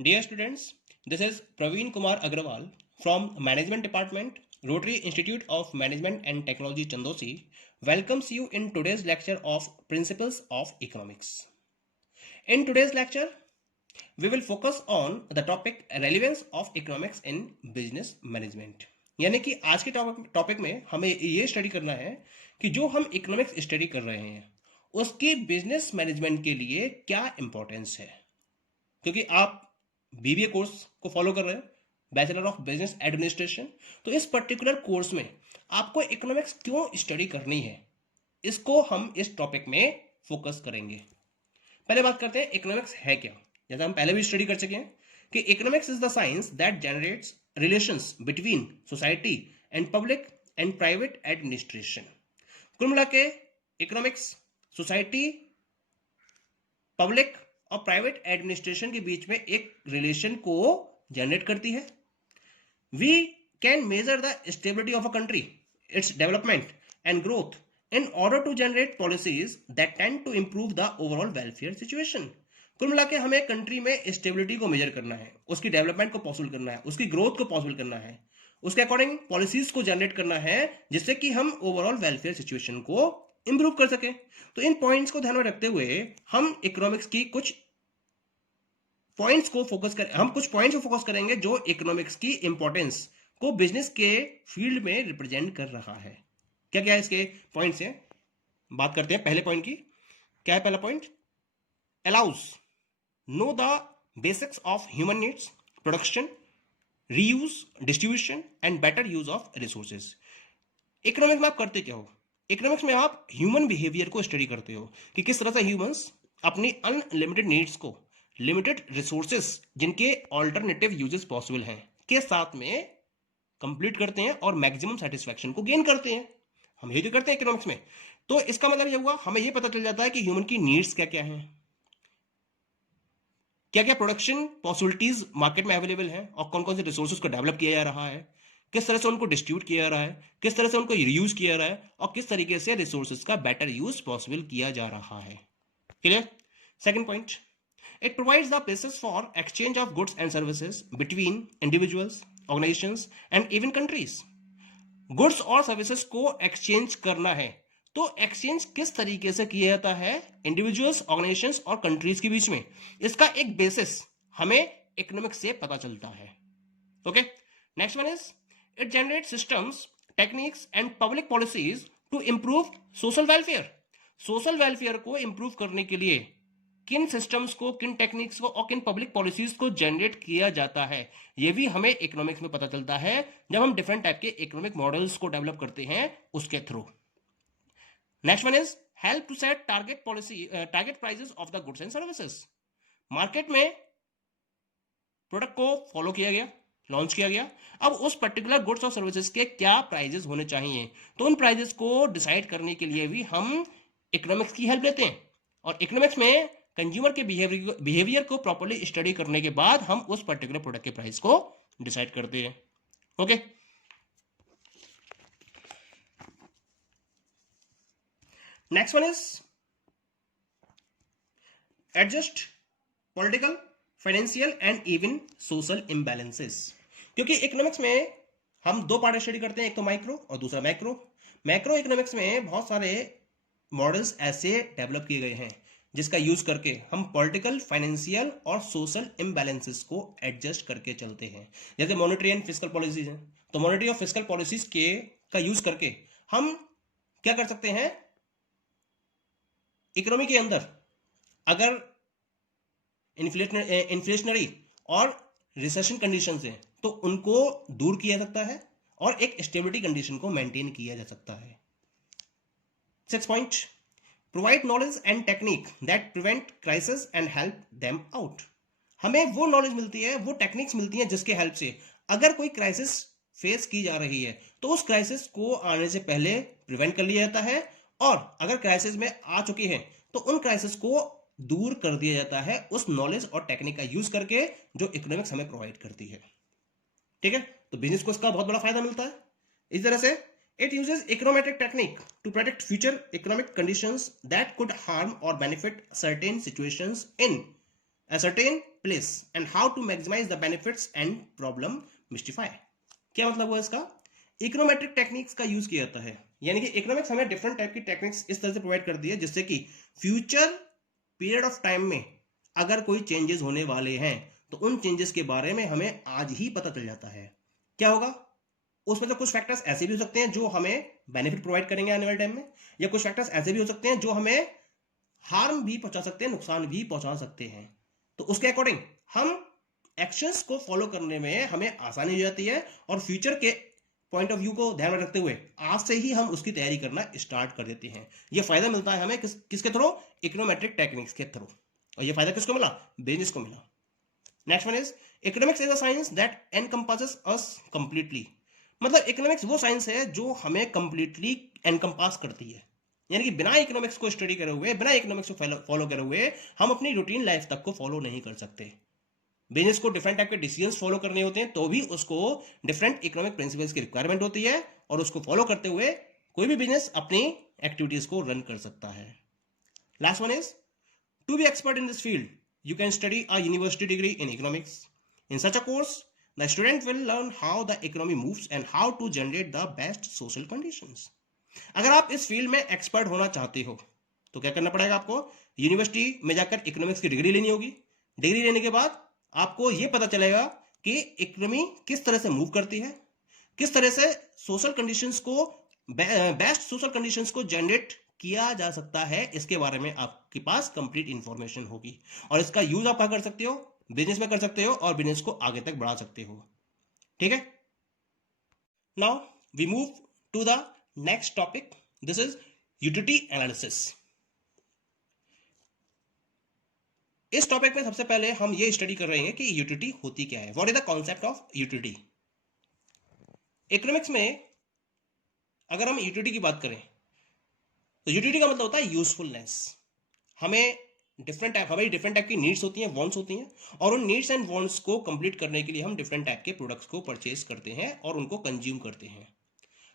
Dear students, this is Praveen Kumar Agrawal from Management Department, Rotary Institute of Management and Technology Chandosi welcomes you in today's lecture of Principles of Economics. In today's lecture, we will focus on the topic relevance of economics in business management. यानी कि आज के topic में हमें ये study करना है कि जो हम इकोनॉमिक्स स्टडी कर रहे हैं उसकी बिजनेस मैनेजमेंट के लिए क्या इंपॉर्टेंस है, क्योंकि आप बीबीए कोर्स को फॉलो कर रहे हो, बैचलर ऑफ बिजनेस एडमिनिस्ट्रेशन। तो इस पर्टिकुलर कोर्स में आपको इकोनॉमिक्स क्यों स्टडी करनी है, इसको हम इस टॉपिक में फोकस करेंगे। पहले बात करते हैं इकोनॉमिक्स है क्या। जैसा हम पहले भी स्टडी कर चुके हैं कि economics is the science that generates relations between society and public and private administration. कुल मिला के इकोनॉमिक्स सोसाइटी, पब्लिक और प्राइवेट एडमिनिस्ट्रेशन के बीच में एक रिलेशन को जनरेट करती है। We can measure the stability of a country, its development and growth in order to generate policies that tend to improve the overall welfare situation. कुल मिला के हमें कंट्री में स्टेबिलिटी को मेजर करना है, उसकी डेवलपमेंट को पॉसिबल करना है, उसकी ग्रोथ को पॉसिबल करना है, उसके अकॉर्डिंग पॉलिसीज को जनरेट करना है जिससे कि हम ओवरऑल वेलफेयर सिचुएशन को इंप्रूव कर सके। तो इन पॉइंट्स को ध्यान में रखते हुए हम इकोनॉमिक्स की कुछ पॉइंट्स को फोकस करेंगे जो इकोनॉमिक्स की इंपॉर्टेंस को बिजनेस के फील्ड में रिप्रेजेंट कर रहा है। क्या क्या इसके पॉइंट्स हैं, बात करते हैं पहले पॉइंट की। क्या है पहला point? Allows know the basics of human needs, production, reuse, distribution and better use of resources. Economics में आप करते क्या हो? इकोनॉमिक्स में आप ह्यूमन बिहेवियर को स्टडी करते हो कि किस तरह से ह्यूमंस अपनी अनलिमिटेड नीड्स को लिमिटेड रिसोर्सेस जिनके ऑल्टरनेटिव यूजेस पॉसिबल हैं के साथ में कंप्लीट करते हैं और मैक्सिमम सेटिस्फैक्शन को गेन करते हैं। हम ये जो करते हैं इकोनॉमिक्स में। तो इसका मतलब ये हुआ हमें ये पता चल जाता है कि ह्यूमन की नीड्स क्या क्या हैं, क्या क्या प्रोडक्शन पॉसिबिलिटीज मार्केट में अवेलेबल हैं और कौन कौन से रिसोर्सेज को डेवलप किया जा रहा है, किस तरह से उनको डिस्ट्रीब्यूट किया जा रहा है, किस तरह से उनको रीयूज किया जा रहा है और किस तरीके से रिसोर्सेज का बेटर यूज पॉसिबल किया जा रहा है। Clear? Second point, it provides the basis for exchange of goods and services between individuals, organizations and even countries. Goods और सर्विसेज को एक्सचेंज करना है तो एक्सचेंज किस तरीके से किया जाता है इंडिविजुअल्स, ऑर्गेनाइजेशंस और कंट्रीज के बीच में, इसका एक बेसिस हमें इकोनॉमिक्स से पता चलता है। Okay, next one is it generate systems, techniques and public policies to improve social welfare. Social welfare को इंप्रूव करने के लिए किन सिस्टम्स को, किन टेक्निक्स को और किन पब्लिक पॉलिसीज को जनरेट किया जाता है, यह भी हमें इकोनॉमिक्स में पता चलता है जब हम डिफरेंट टाइप के इकोनॉमिक मॉडल्स को डेवलप करते हैं उसके थ्रू। Next one is help to set target prices of the goods and services. Market में प्रोडक्ट को फॉलो किया गया, लॉन्च किया गया, अब उस पर्टिकुलर गुड्स और सर्विसेज के क्या प्राइजेस होने चाहिए, तो उन प्राइजेस को डिसाइड करने के लिए भी हम इकोनॉमिक्स की हेल्प लेते हैं। और इकोनॉमिक्स में कंज्यूमर के बिहेवियर को प्रॉपर्ली स्टडी करने के बाद हम उस पर्टिकुलर प्रोडक्ट के प्राइस को डिसाइड करते हैं। Okay, next one is adjust political, financial and even social imbalances. क्योंकि इकोनॉमिक्स में हम दो पार्ट स्टडी करते हैं, एक तो माइक्रो और दूसरा मैक्रो। मैक्रो इकोनॉमिक्स में बहुत सारे मॉडल्स ऐसे डेवलप किए गए हैं जिसका यूज करके हम पॉलिटिकल, फाइनेंशियल और सोशल इम्बैलेंसेस को एडजस्ट करके चलते हैं। जैसे मॉनेटरी एंड फिस्कल पॉलिसीज हैं, तो मॉनेटरी और फिस्कल पॉलिसीज का यूज करके हम क्या कर सकते हैं, इकोनॉमी के अंदर अगर इन्फ्लेशनरी और रिसेशन कंडीशंस हैं तो उनको दूर किया जा सकता है और एक स्टेबिलिटी कंडीशन को मेंटेन किया जा सकता है। 6 point, provide knowledge and technique that prevent crisis and help them out. हमें वो नॉलेज मिलती है, वो टेक्निक्स मिलती हैं जिसके हेल्प से अगर कोई क्राइसिस फेस की जा रही है तो उस क्राइसिस को आने से पहले प्रिवेंट कर लिया जाता है और अगर क्राइसिस में आ चुकी है तो उन क्राइसिस को दूर कर दिया जाता है उस नॉलेज और टेक्निक का यूज करके जो इकोनॉमिक्स हमें प्रोवाइड करती है। ठीक है, तो बिजनेस को इसका बहुत बड़ा फायदा मिलता है। इस तरह से it uses econometric technique to predict future economic conditions that could harm or benefit certain situations in a certain place and how to maximize the benefits and problem mystify। क्या मतलब हुआ इसका? इकोनोमेट्रिक टेक्निक्स का use किया जाता है, यानी कि इकोनॉमिक्स हमें डिफरेंट टाइप की टेक्निक्स इस तरह से प्रोवाइड कर दी है जिससे कि फ्यूचर पीरियड ऑफ टाइम में अगर कोई चेंजेस होने वाले हैं तो उन चेंजेस के बारे में हमें आज ही पता चल जाता है। क्या होगा उसमें? तो कुछ फैक्टर्स ऐसे भी हो सकते हैं जो हमें बेनिफिट प्रोवाइड करेंगे आने वाले टाइम में, या कुछ फैक्टर्स ऐसे भी हो सकते हैं जो हमें हार्म भी पहुंचा सकते हैं, नुकसान भी पहुंचा सकते हैं। तो उसके अकॉर्डिंग हम एक्शंस को फॉलो करने में हमें आसानी हो जाती है और फ्यूचर के पॉइंट ऑफ व्यू को ध्यान में रखते हुए आज से ही हम उसकी तैयारी करना स्टार्ट कर देते हैं। यह फायदा मिलता है हमें किसके थ्रू? इकोनोमेट्रिक टेक्निक्स के थ्रू। और यह फायदा किसको मिला? बिजनेस को मिला। Next one is economics is a science that encompasses us completely. मतलब इकोनॉमिक्स वो साइंस है जो हमें कंप्लीटली एनकम्पास करती है, यानी कि बिना इकोनॉमिक्स को स्टडी करे हुए, बिना इकोनॉमिक्स को फॉलो करे हुए हम अपनी रूटीन लाइफ तक को फॉलो नहीं कर सकते। बिजनेस को डिफरेंट टाइप के डिसीजंस फॉलो करने होते हैं तो भी उसको डिफरेंट इकोनॉमिक प्रिंसिपल्स की रिक्वायरमेंट होती है और उसको फॉलो करते हुए कोई भी बिजनेस अपनी एक्टिविटीज को रन कर सकता है। Last one is to be expert in this field you can study a university degree in economics. In such a course, the student will learn how the economy moves and how to generate the best social conditions. अगर आप इस field में expert होना चाहते हो तो क्या करना पड़ेगा? आपको यूनिवर्सिटी में जाकर इकोनॉमिक्स की डिग्री लेनी होगी। डिग्री लेने के बाद आपको यह पता चलेगा कि इकोनॉमी किस तरह से मूव करती है, किस तरह से सोशल कंडीशंस को, बेस्ट सोशल कंडीशंस को जनरेट किया जा सकता है। इसके बारे में आपके पास कंप्लीट इंफॉर्मेशन होगी और इसका यूज आप क्या कर सकते हो? बिजनेस में कर सकते हो और बिजनेस को आगे तक बढ़ा सकते हो। ठीक है, now we move to the next topic. This is utility analysis. इस टॉपिक में सबसे पहले हम ये स्टडी कर रहे हैं कि यूटिलिटी होती क्या है। What is the concept of utility? Economics में अगर हम यूटिलिटी की बात करें तो यूटिलिटी का मतलब होता है यूजफुलनेस। हमें डिफरेंट टाइप की नीड्स होती हैं, वांट्स होती हैं, और उन नीड्स एंड वांट्स को कंप्लीट करने के लिए हम डिफरेंट टाइप के प्रोडक्ट्स को परचेज करते हैं और उनको कंज्यूम करते हैं।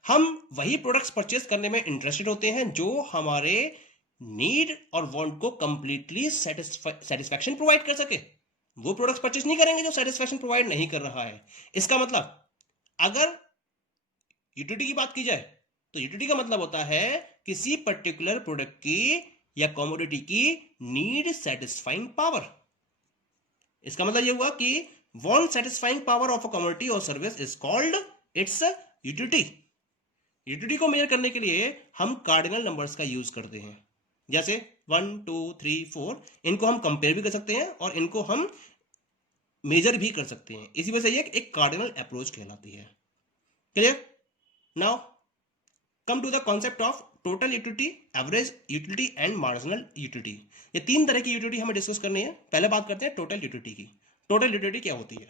हम वही प्रोडक्ट्स परचेज करने में इंटरेस्टेड होते हैं जो हमारे नीड और वांट को कंप्लीटली सेटिस्फैक्शन प्रोवाइड कर सके। वो प्रोडक्ट्स परचेज नहीं करेंगे जो सेटिस्फैक्शन प्रोवाइड नहीं कर रहा है। इसका मतलब अगर यूटिलिटी की बात की जाए तो यूटिलिटी का मतलब होता है किसी पर्टिकुलर प्रोडक्ट की या कमोडिटी की नीड सेटिस्फाइंग पावर। इसका मतलब यह हुआ कि want satisfying power of a commodity और service is called its utility. Utility को मेजर करने के लिए हम कार्डिनल नंबर्स का यूज करते हैं, जैसे 1 2 3 4। इनको हम कंपेयर भी कर सकते हैं और इनको हम मेजर भी कर सकते हैं। इसी वजह से ये एक कार्डिनल अप्रोच कहलाती है। Clear? Now come to the concept of total utility, average utility and marginal utility. ये तीन तरह की यूटिलिटी हमें डिस्कस करनी है। पहले बात करते हैं टोटल यूटिलिटी की। टोटल यूटिलिटी क्या होती है?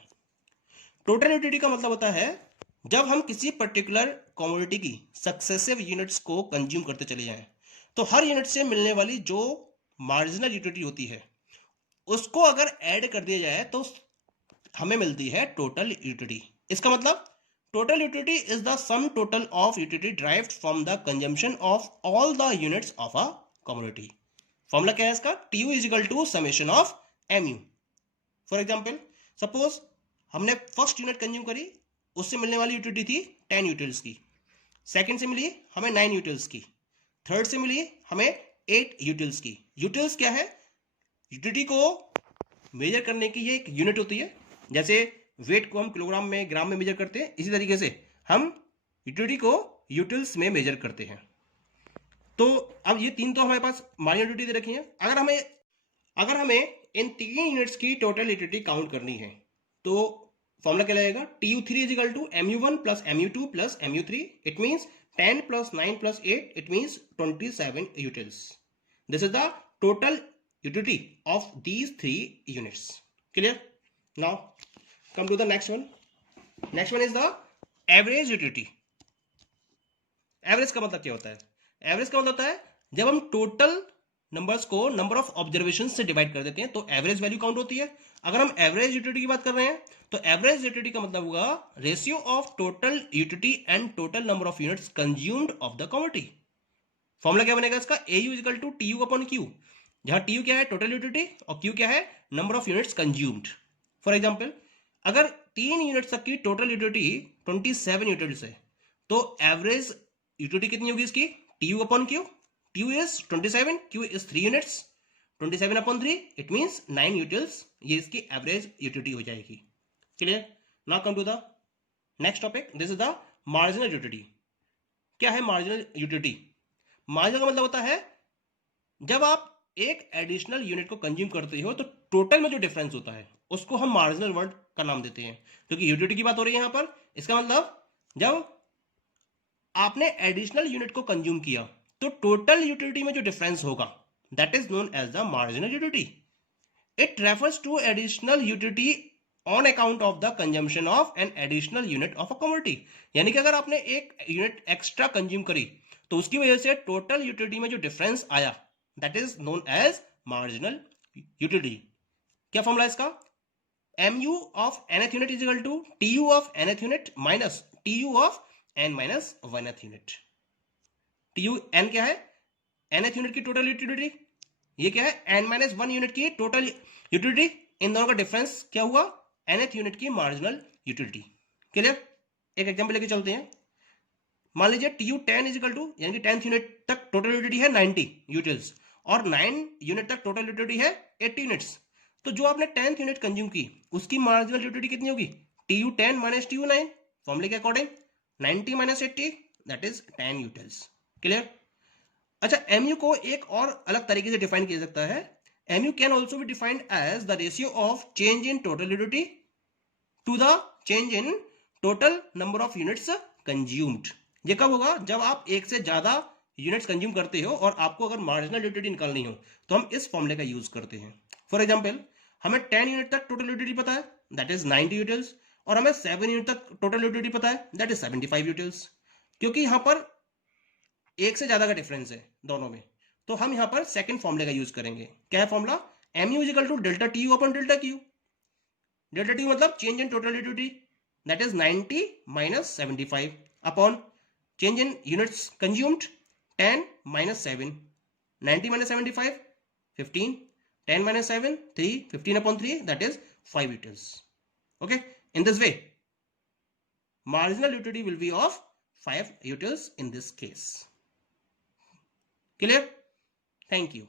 टोटल यूटिलिटी का मतलब होता है जब हम किसी पर्टिकुलर कमोडिटी की सक्सेसिव यूनिट्स को कंज्यूम करते चले जाएं तो हर यूनिट से मिलने वाली जो मार्जिनल यूटिलिटी होती है उसको अगर ऐड कर दिया जाए तो हमें मिलती है टोटल यूटिलिटी। इसका मतलब total utility is the sum total of utility derived from the consumption of all the units of a commodity। Formula क्या है इसका? Tu is equal to summation of mu। For example suppose हमने first unit consume करी, उससे मिलने वाली utility थी 10 utils की। सेकंड से मिली हमें 9 यूटिल्स की। थर्ड से मिली हमें 8 यूटिल्स की। यूटिल्स क्या है? यूटिलिटी को मेजर करने की ये एक यूनिट होती है। जैसे वेट को हम किलोग्राम में, ग्राम में मेजर करते हैं, इसी तरीके से हम यूटिलिटी को यूटिल्स में मेजर करते हैं। तो अब ये तीन तो हमारे पास मार्जिनल यूटिलिटी दे रखी है। अगर हमें इन तीन यूनिट्स की टोटल यूटिलिटी काउंट करनी है तो फॉर्मूला क्या लगेगा? Tu3 is equal to mu1 plus mu2 plus mu3। It means 10 plus 9 plus 8, it means 27 utils. This is the total utility of these 3 units. Clear? Now come to the next one is the average utility। Average का मतलब क्या होता है? Average का मतलब होता है जब हम टोटल नंबर्स को नंबर ऑफ ऑब्जर्वेशन से डिवाइड कर देते हैं तो एवरेज वैल्यू काउंट होती है। अगर हम एवरेज यूटिलिटी की बात कर रहे हैं तो एवरेज यूटिलिटी का मतलब होगा ratio of total utility and total number of units consumed of the commodity. Formula क्या बनेगा इसका? AU equal to TU upon Q। जहां TU क्या है, टोटल यूटिलिटी, और Q क्या है, number of units consumed. For example, अगर 3 यूनिट्स तक की टोटल यूटिलिटी 27 यूनिट्स है, तो एवरेज यूटिलिटी कितनी होगी इसकी, TU upon Q। TU is 27, Q is 3 units, 27 upon 3 it means 9 utils, ये इसकी एवरेज यूटिलिटी हो जाएगी। Clear? Now come to the next topic, this is the marginal utility. क्या है मार्जिनल यूटिलिटी? मार्जिनल का मतलब होता है जब आप एक एडिशनल यूनिट को कंज्यूम करते हो तो टोटल में जो डिफरेंस होता है उसको हम मार्जिनल वर्ड का नाम देते हैं, क्योंकि यूटिलिटी की बात हो रही है यहां पर। इसका मतलब जब आपने एडिशनल यूनिट को कंज्यूम किया तो टोटल यूटिलिटी में जो डिफरेंस होगा that is known as the marginal utility. It refers to additional utility on account of the consumption of an additional unit of a commodity. यानी कि अगर आपने एक यूनिट एक्स्ट्रा कंज्यूम करी तो उसकी वजह से टोटल यूटिलिटी में जो डिफरेंस आया that is known as marginal utility. क्या फॉर्मूला इसका, mu of nth unit is equal to tu of nth unit minus tu of n minus 1th unit. tu n क्या है, nth यूनिट की total utility, ये क्या है n minus 1 unit की total utility, इन दोनों का डिफरेंस क्या हुआ, nth यूनिट की मार्जिनल यूटिलिटी। क्लियर? एक एग्जांपल लेके चलते हैं। मान लीजिए TU 10 इज इक्वल टू, यानी कि 10th यूनिट तक टोटल यूटिलिटी है 90 यूटिल्स और 9 यूनिट तक टोटल यूटिलिटी है 80 यूनिट्स। तो जो आपने 10th यूनिट कंज्यूम की उसकी मार्जिनल यूटिलिटी कितनी होगी, TU 10 माइनस TU 9, फॉर्मूले के according 90 minus 80 that is 10 utils. Clear? अच्छा, MU को एक और अलग तरीके से डिफाइन किया सकता है। MU can also be defined as the ratio of change in total utility to the change in total number of units consumed. ये कब होगा, जब आप एक से ज्यादा यूनिट्स कंज्यूम करते हो और आपको अगर मार्जिनल यूटिलिटी निकालनी हो तो हम इस फॉर्मूले का यूज करते हैं। फॉर एग्जांपल, हमें 10 यूनिट तक टोटल यूटिलिटी पता है दैट इज 90 यूटिल्स, और हमें 7 यूनिट तक टोटल यूटिलिटी पता है दैट इज 75 यूटिल्स। क्योंकि यहां पर एक से ज्यादा का डिफरेंस है दोनों में, तो हम यहां पर सेकंड फॉर्मूले का यूज करेंगे। क्या है formula, mu is equal to delta T U upon delta Q. Delta T मतलब change in total utility that is 90 minus 75 upon change in units consumed 10 minus 7, 90 minus 75 15, 10 minus 7 3, 15 upon 3 that is 5 utils. Okay, in this way marginal utility will be of 5 utils in this case. Clear? Thank you.